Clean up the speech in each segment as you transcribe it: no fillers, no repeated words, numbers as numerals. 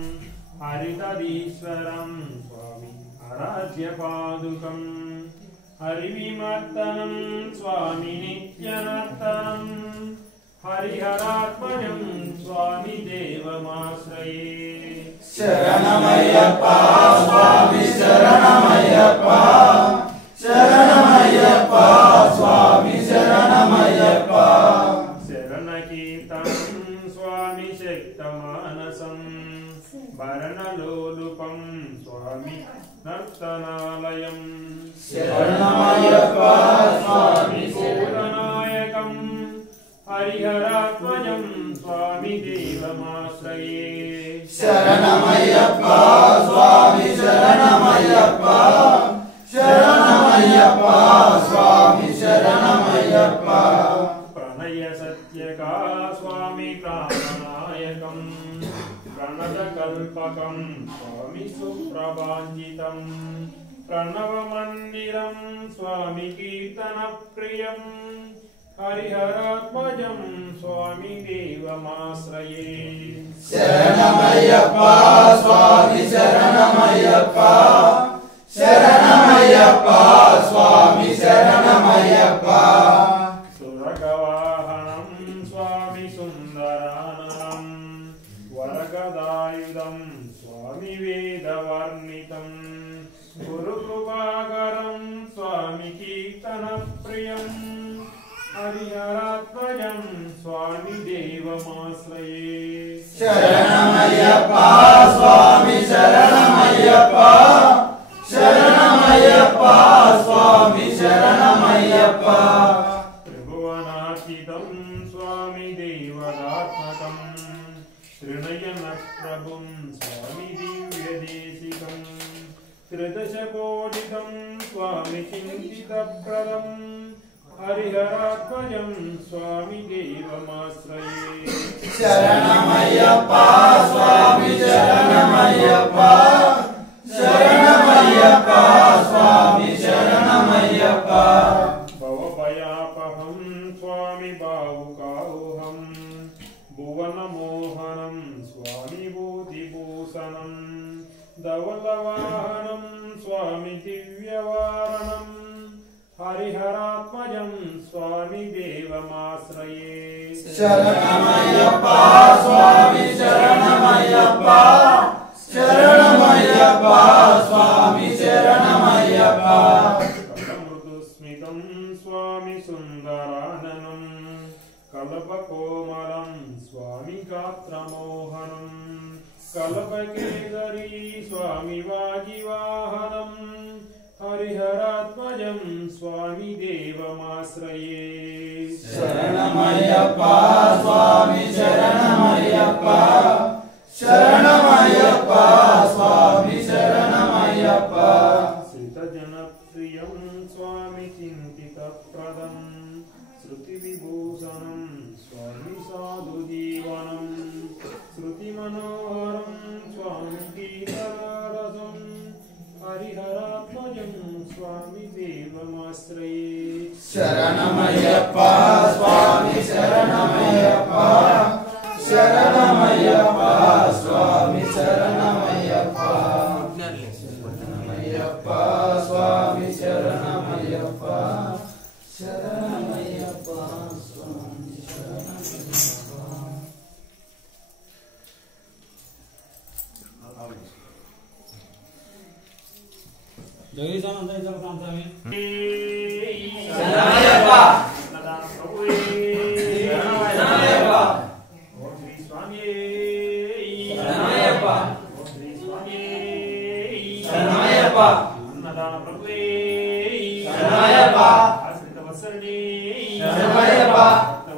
हरितदीश्वरं स्वामी आराध्यपादुकं हरिविमर्दनं स्वामी नित्यनर्तनं हरिहरात्मजं स्वामी देवमाश्रये। शरणमय्यप्पा स्वामी शरणमय्यप्पा शरणमय्यप्पा स्वामी शरणमय्यप्पा शरणकीर्तनं स्वामी शक्तमानसं भरणलोलुपं स्वामी नर्तनालयं शरणमय्यप्पा स्वामी पूर्णनायकं हरिहरात्मजं स्वामी देवमाश्रये। शरणमय्यप्पा स्वामी शरणमय्यप्पा शरणमय्यप्पा स्वामी शरणमय्यप्पा प्रणय सत्यका स्वामी प्राणनायकं प्रणतकल्पकं स्वामी सुप्रभाञ्जितं प्रणवमन्दिरं स्वामी कीर्तनप्रियं हरिहरात्मजं स्वामी देवमाश्रये। शरणमय्यप्पा स्वामी शरणमय्यप्पा शरणमय्यप्पा स्वामी शरणमय्यप्पा सुरगवाहनं स्वामी सुन्दराननं वरगदायुधं स्वामी वेदवर्णितं गुरुकृपाकरं स्वामी कीर्तनप्रियं हरिहरात्मजं स्वामी देवमाश्रये। शरणमय्यप्पा स्वामी शरणमय्यप्पा शरणमय्यप्पा स्वामी शरणमय्यप्पा त्रिभुवनातीतं स्वामी देवदात्मकं त्रिनयनप्रभुं स्वामी दिव्यदेशिकं त्रिदशकोटितं स्वामी चिन्तितप्रदं हरिहरात्मजं स्वामी देवमाश्रये। शरणमय्यप्पा स्वामी शरणमय्यप्पा शरणमय्यप्पा स्वामी शरणमय्यप्पा भवभयापहं स्वामी भावुकावोहं भुवनमोहनं स्वामी भूतिभूषणं धवलवाहनं स्वामी दिव्यवारणं हरिहरात्मजं स्वामी देवमाश्रये। शरणमय्यप्पा स्वामी शरणमय्यप्पा शरणमय्यप्पा स्वामी शरणमय्यप्पा कलमृदुस्मितं स्वामी सुन्दराननं कल्पकोमलं स्वामी गात्रमोहनं कल्पकेसरी स्वामी वाजिवाहनं हरिहरात्मजं स्वामी देवमाश्रये। शरणमय्यप्पा स्वामी शरणमय्यप्पा शरणमय्यप्पा स्वामी शरणमय्यप्पा श्रितजनप्रियं स्वामी चिन्तितप्रदं श्रुतिविभूषणं स्वामी साधुजीवनं श्रुतिमनोहरं स्वामी गीतरसं हरिहरात्मजं स्वामी देवमाश्रये। शरणमय्यप्पा स्वामी शरणमय्यप्पा शरणमय्यप्पा स्वामी शरणमय्यप्पा शरणमय्यप्पा स्वामी शरणमय्यप्पा शरणमय्यप्पा स्वामी शरणमय्यप्पा शरणमय्यप्पा प्रभुवे शरणमय्यप्पा ओम श्री स्वामी शरणमय्यप्पा ओम श्री स्वामी शरणमय्यप्पा अन्नदान प्रभुवे शरणमय्यप्पा आश्रित वत्सरणी शरणमय्यप्पा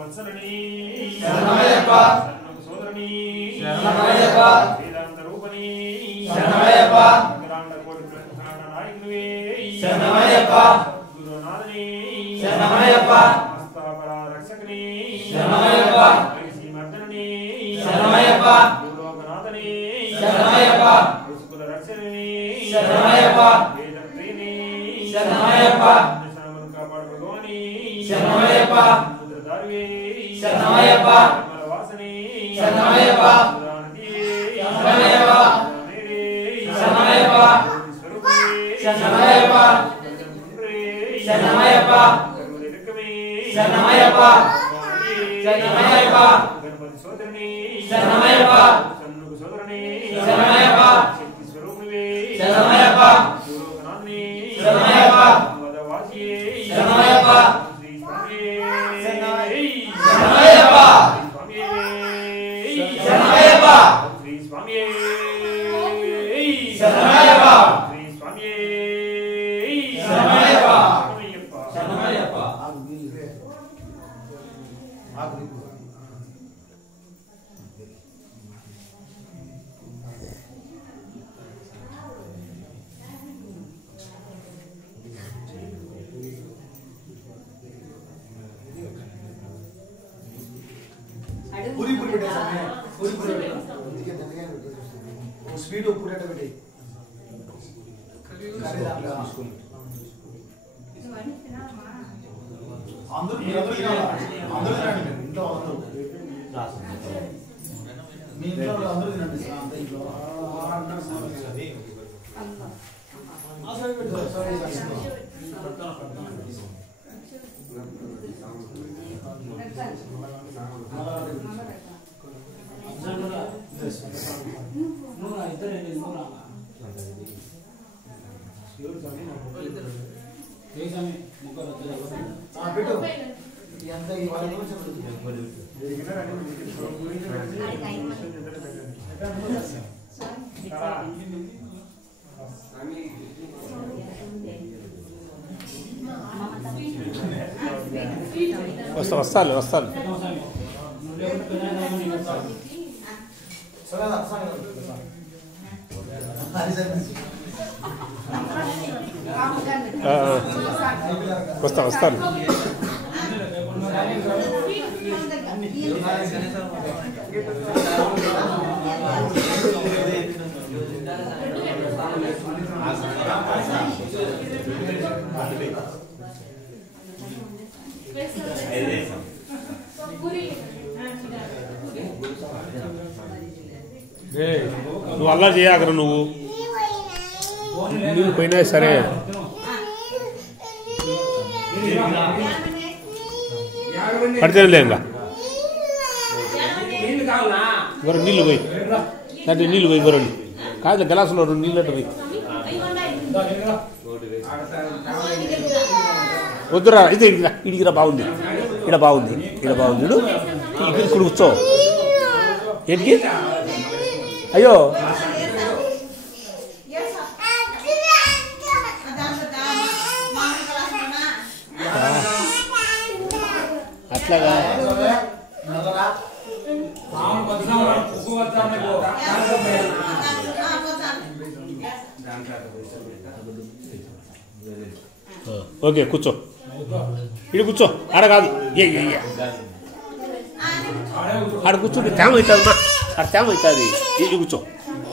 वत्सरणी शरणमय्यप्पा सोदरणी शरणमय्यप्पा वेदांत रूपणी शरणमय्यप्पा ग्रांड कोटि प्रधान नायकनुवे शरणमय्यप्पा गुरुनाथनी शरणमय्यप्पा हस्तापरा रक्षकनी शरणमय्यप्पा ऋषि मर्दनी शरणमय्यप्पा गुरुलोकनाथनी शरणमय्यप्पा ऋषिकुल रक्षकनी शरणमय्यप्पा वेदप्रेमी शरणमय्यप्पा शरणमन कापाड़ भगवानी शरणमय्यप्पा रुद्रधारवे शरणमय्यप्पा वासनी शरणमय्यप्पा शरणमय्यप्पा शरणमय्यप्पा గణపతి సోదరుని సన్నుగు సోదరుని శక్తి స్వరూపునివే పూర్వకనాథుని వదవాసియే శ్రీ స్వామియే శ్రీ స్వామియే पूरी पूरी बेटे सामने पूरी पूरी बेटे देखिए धनिया बेटे वो स्पीड हो पूरा बेटे अंदर अंदर इंట్లో అందరూ మీ ఇంట్లో అందరూ తినండి అంత ఇంట్లో ఆ సైడ్ పెట్టు సారీ పెట్టు ఎంత ఈ వాళ్ళ గురించి వస్తాను వస్తాను నువ్వు అలా చేయగలరు నువ్వు నీళ్ళు పోయినా సరే పడితేనే ఇంకా గొర్రె నీళ్ళు పోయి అంటే నీళ్ళు పోయి గొర్రె కాదు గ్లాసులో 2 నీళ్ళు పోయి వద్దురా ఇది ఇడిగిరా బాగుంది ఇక్కడ బాగుంది ఇక్కడ కూర్చో ఏంటికి అయ్యో అట్లాగా ఓకే కూర్చో ఇడు కూర్చో ఆడ కాదు ఆడ కూర్చుంటే తేమ అవుతుందమ్మా ఆడ తేమ అవుతుంది ఇది కూర్చో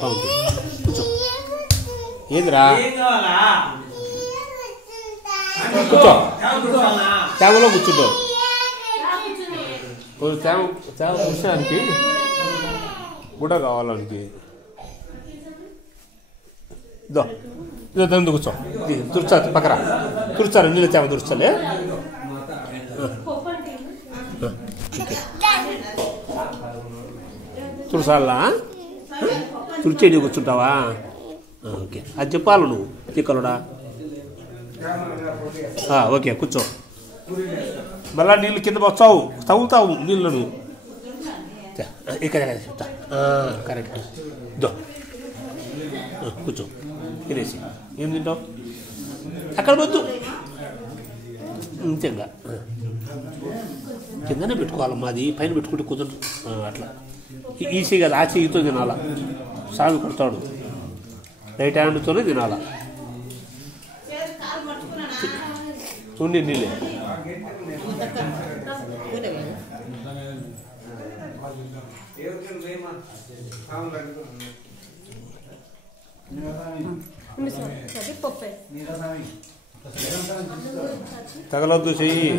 బాగుంటుంది కూర్చో ఏందిరా కూర్చో తేమలో కూర్చుంటావు తేమ కూర్చోడానికి గుడ కావాలనికి ఇదో దందు కూర్చో తుర్చా పక్కన తుర్చారు నీళ్ళు తేమ తుర్చలే తులసాలా తుడిచేడి కూర్చుంటావా ఓకే అది చెప్పాలి నువ్వు చిక్కలుడా ఓకే కూర్చో మళ్ళా నీళ్ళు కింద వచ్చావు తవ్వుతావు నీళ్ళు నువ్వు ఇక్కడ చెప్తా కరెక్ట్ దో కూర్చో తినేసి ఏం తింటావు అక్కడ వద్దు ఇంతేగా కిందనే పెట్టుకోవాలమ్మా అది పైన పెట్టుకుంటే కుదరదు అట్లా ఈసీ కదా ఆ చెయ్యితో తినాలా సాగు కొడతాడు రైట్ హ్యాండ్తోనే తినాలా ఉండి నీళ్ళే తగలొద్దు చెయ్యి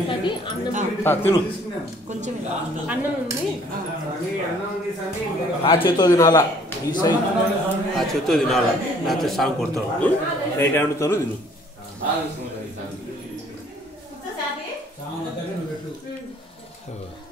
తిను ఆ చేతితో తినాలా ఈ సైడ్ ఆ చేతితో తినాలా లేకపోతే సాంగ్ కొడతాడు రైట్ హ్యాండ్తోనే తిను ఆ.